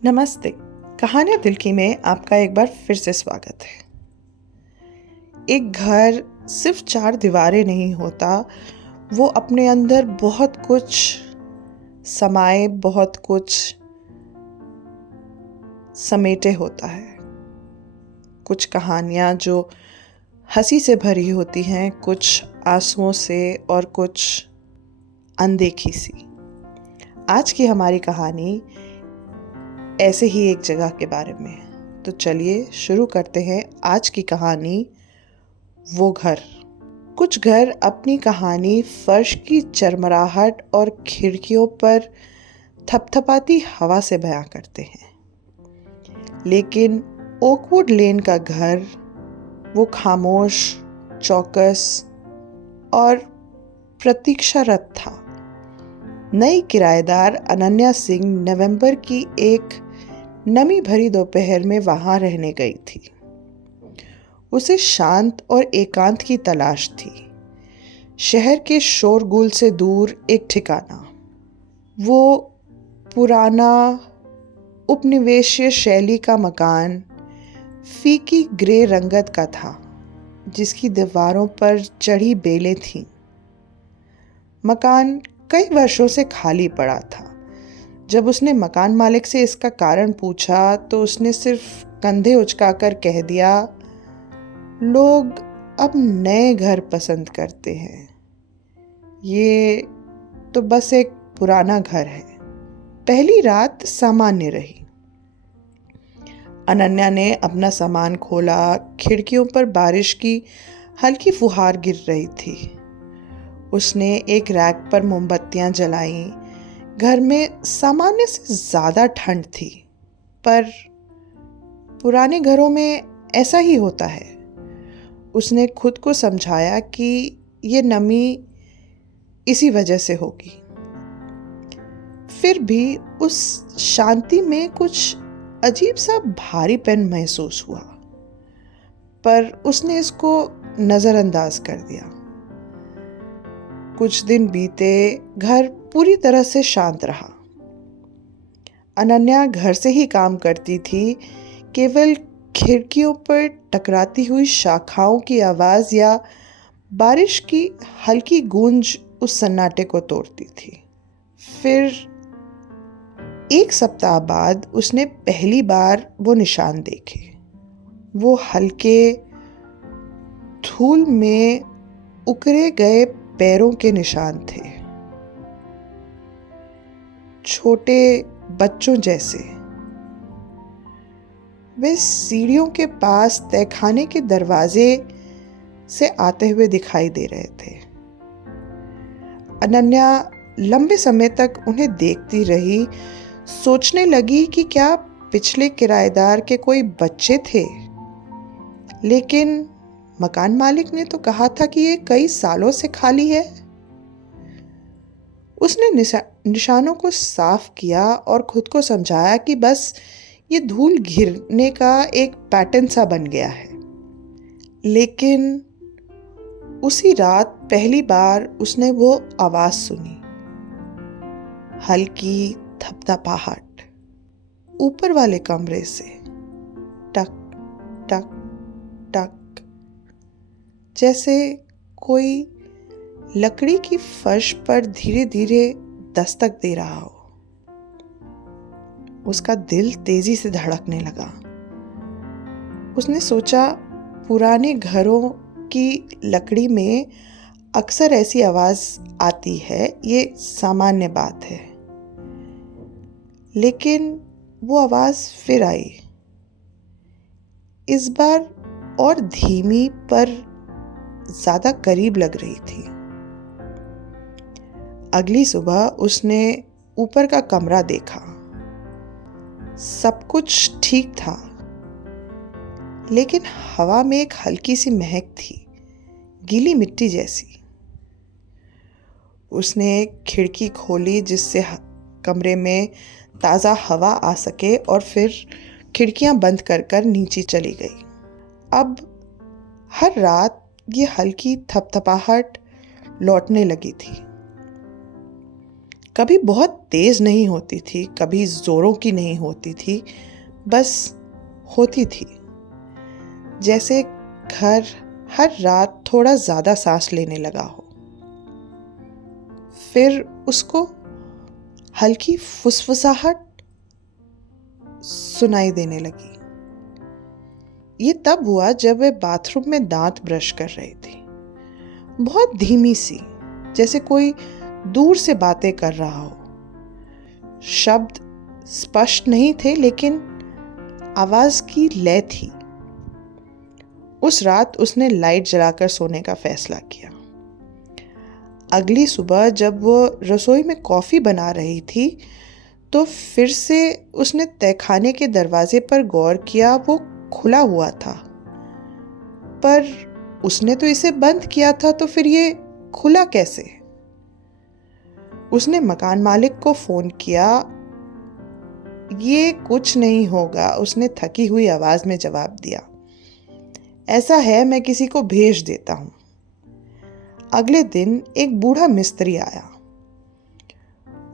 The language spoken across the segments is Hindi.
नमस्ते। कहानियाँ दिल की में आपका एक बार फिर से स्वागत है। एक घर सिर्फ 4 दीवारें नहीं होता, वो अपने अंदर बहुत कुछ समाये, बहुत कुछ समेटे होता है। कुछ कहानियाँ जो हंसी से भरी होती हैं, कुछ आंसुओं से और कुछ अनदेखी सी। आज की हमारी कहानी ऐसे ही एक जगह के बारे में है। तो चलिए शुरू करते हैं आज की कहानी, वो घर। कुछ घर अपनी कहानी फर्श की चरमराहट और खिड़कियों पर थपथपाती हवा से बयां करते हैं, लेकिन ओकवुड लेन का घर वो खामोश, चौकस और प्रतीक्षारत था। नई किराएदार अनन्या सिंह नवंबर की एक नमी भरी दोपहर में वहां रहने गई थी। उसे शांत और एकांत की तलाश थी, शहर के शोरगुल से दूर एक ठिकाना। वो पुराना उपनिवेशीय शैली का मकान फीकी ग्रे रंगत का था, जिसकी दीवारों पर चढ़ी बेलें थीं। मकान कई वर्षों से खाली पड़ा था। जब उसने मकान मालिक से इसका कारण पूछा तो उसने सिर्फ कंधे उचकाकर कह दिया, लोग अब नए घर पसंद करते हैं, ये तो बस एक पुराना घर है। पहली रात सामान्य रही। अनन्या ने अपना सामान खोला। खिड़कियों पर बारिश की हल्की फुहार गिर रही थी। उसने एक रैक पर मोमबत्तियां जलाईं। घर में सामान्य से ज़्यादा ठंड थी, पर पुराने घरों में ऐसा ही होता है। उसने खुद को समझाया कि ये नमी इसी वजह से होगी। फिर भी उस शांति में कुछ अजीब सा भारीपन महसूस हुआ, पर उसने इसको नज़रअंदाज कर दिया। कुछ दिन बीते, घर पूरी तरह से शांत रहा। अनन्या घर से ही काम करती थी। केवल खिड़कियों पर टकराती हुई शाखाओं की आवाज़ या बारिश की हल्की गूंज उस सन्नाटे को तोड़ती थी। फिर एक सप्ताह बाद उसने पहली बार वो निशान देखे। वो हल्के धूल में उकरे गए पैरों के निशान थे, छोटे बच्चों जैसे। वे सीढ़ियों के पास तहखाने के दरवाजे से आते हुए दिखाई दे रहे थे। अनन्या लंबे समय तक उन्हें देखती रही, सोचने लगी कि क्या पिछले किराएदार के कोई बच्चे थे। लेकिन मकान मालिक ने तो कहा था कि ये कई सालों से खाली है। उसने निशानों को साफ किया और खुद को समझाया कि बस ये धूल गिरने का एक पैटर्न सा बन गया है। लेकिन उसी रात पहली बार उसने वो आवाज सुनी, हल्की थपथपाहट ऊपर वाले कमरे से, टक टक टक, जैसे कोई लकड़ी की फर्श पर धीरे धीरे दस्तक दे रहा हो। उसका दिल तेजी से धड़कने लगा। उसने सोचा, पुराने घरों की लकड़ी में अक्सर ऐसी आवाज आती है, ये सामान्य बात है। लेकिन वो आवाज फिर आई, इस बार और धीमी पर ज्यादा करीब लग रही थी। अगली सुबह उसने ऊपर का कमरा देखा। सब कुछ ठीक था, लेकिन हवा में एक हल्की सी महक थी, गीली मिट्टी जैसी। उसने खिड़की खोली जिससे कमरे में ताज़ा हवा आ सके, और फिर खिड़कियां बंद कर कर नीचे चली गई। अब हर रात ये हल्की थपथपाहट लौटने लगी थी। कभी बहुत तेज नहीं होती थी, कभी जोरों की नहीं होती थी, बस होती थी। जैसे घर हर रात थोड़ा ज्यादा सांस लेने लगा हो। फिर उसको हल्की फुसफुसाहट सुनाई देने लगी। ये तब हुआ जब वह बाथरूम में दांत ब्रश कर रही थी, बहुत धीमी सी, जैसे कोई दूर से बातें कर रहा हो। शब्द स्पष्ट नहीं थे, लेकिन आवाज की लय थी। उस रात उसने लाइट जलाकर सोने का फैसला किया। अगली सुबह जब वो रसोई में कॉफी बना रही थी, तो फिर से उसने तहखाने के दरवाजे पर गौर किया। वो खुला हुआ था, पर उसने तो इसे बंद किया था, तो फिर ये खुला कैसे? उसने मकान मालिक को फोन किया। ये कुछ नहीं होगा, उसने थकी हुई आवाज में जवाब दिया। ऐसा है, मैं किसी को भेज देता हूं। अगले दिन एक बूढ़ा मिस्त्री आया।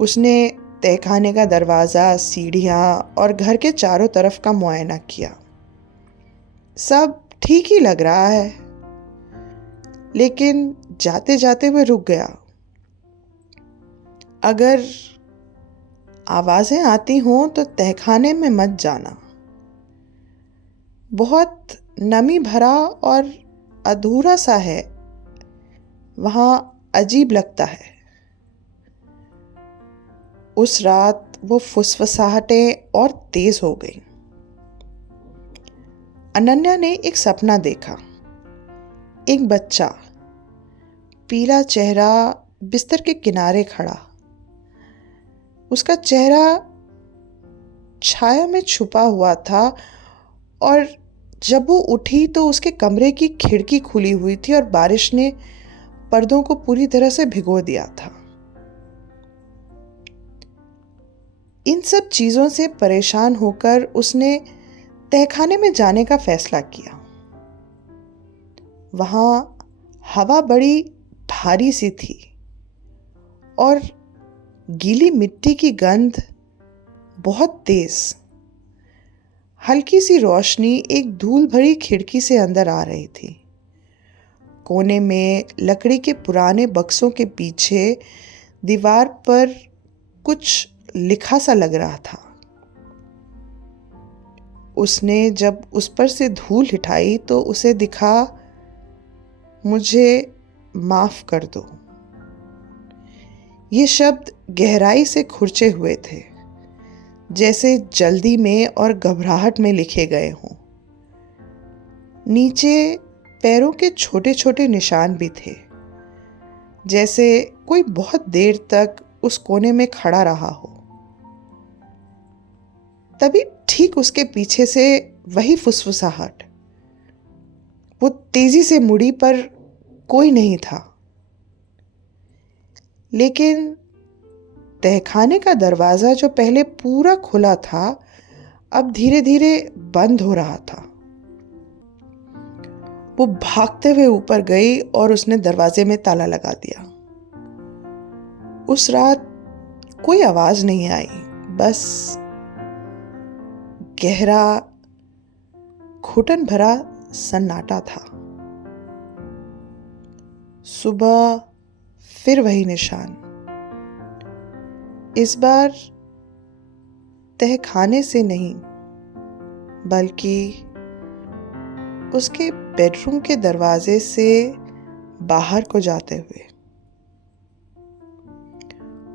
उसने तहखाने का दरवाजा, सीढ़ियां और घर के चारों तरफ का मुआयना किया। सब ठीक ही लग रहा है, लेकिन जाते जाते वह रुक गया। अगर आवाजें आती हों तो तहखाने में मत जाना। बहुत नमी भरा और अधूरा सा है, वहां अजीब लगता है। उस रात वो फुसफुसाहटें और तेज हो गई। अनन्या ने एक सपना देखा। एक बच्चा, पीला चेहरा, बिस्तर के किनारे खड़ा। उसका चेहरा छाया में छुपा हुआ था, और जब वो उठी तो उसके कमरे की खिड़की खुली हुई थी और बारिश ने पर्दों को पूरी तरह से भिगो दिया था। इन सब चीजों से परेशान होकर उसने तहखाने में जाने का फैसला किया। वहां हवा बड़ी भारी सी थी और गीली मिट्टी की गंध बहुत तेज। हल्की सी रोशनी एक धूल भरी खिड़की से अंदर आ रही थी। कोने में लकड़ी के पुराने बक्सों के पीछे दीवार पर कुछ लिखा सा लग रहा था। उसने जब उस पर से धूल हटाई तो उसे दिखा, मुझे माफ कर दो। ये शब्द गहराई से खुरचे हुए थे, जैसे जल्दी में और घबराहट में लिखे गए हों। नीचे पैरों के छोटे छोटे निशान भी थे, जैसे कोई बहुत देर तक उस कोने में खड़ा रहा हो। तभी ठीक उसके पीछे से वही फुसफुसाहट। वो तेजी से मुड़ी, पर कोई नहीं था। लेकिन तहखाने का दरवाजा जो पहले पूरा खुला था, अब धीरे धीरे बंद हो रहा था। वो भागते हुए ऊपर गई और उसने दरवाजे में ताला लगा दिया। उस रात कोई आवाज नहीं आई, बस गहरा घुटन भरा सन्नाटा था। सुबह फिर वही निशान। इस बार तहखाने से नहीं, बल्कि उसके बेडरूम के दरवाजे से बाहर को जाते हुए।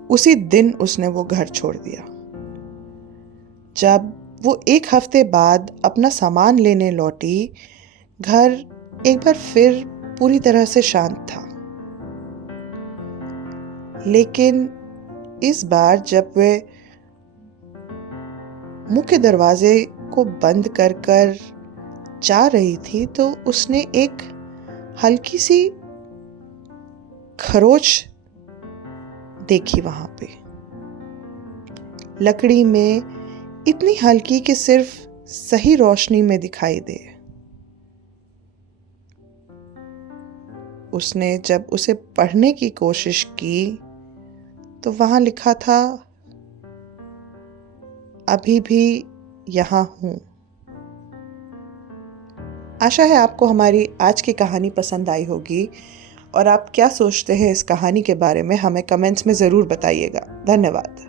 उसी दिन उसने वो घर छोड़ दिया। जब वो एक हफ्ते बाद अपना सामान लेने लौटी, घर एक बार फिर पूरी तरह से शांत था। लेकिन इस बार जब वे मुख्य दरवाजे को बंद कर कर जा रही थी, तो उसने एक हल्की सी खरोच देखी वहां पे, लकड़ी में, इतनी हल्की कि सिर्फ सही रोशनी में दिखाई दे। उसने जब उसे पढ़ने की कोशिश की तो वहाँ लिखा था, अभी भी यहाँ हूँ। आशा है आपको हमारी आज की कहानी पसंद आई होगी और आप क्या सोचते हैं इस कहानी के बारे में हमें कमेंट्स में ज़रूर बताइएगा। धन्यवाद।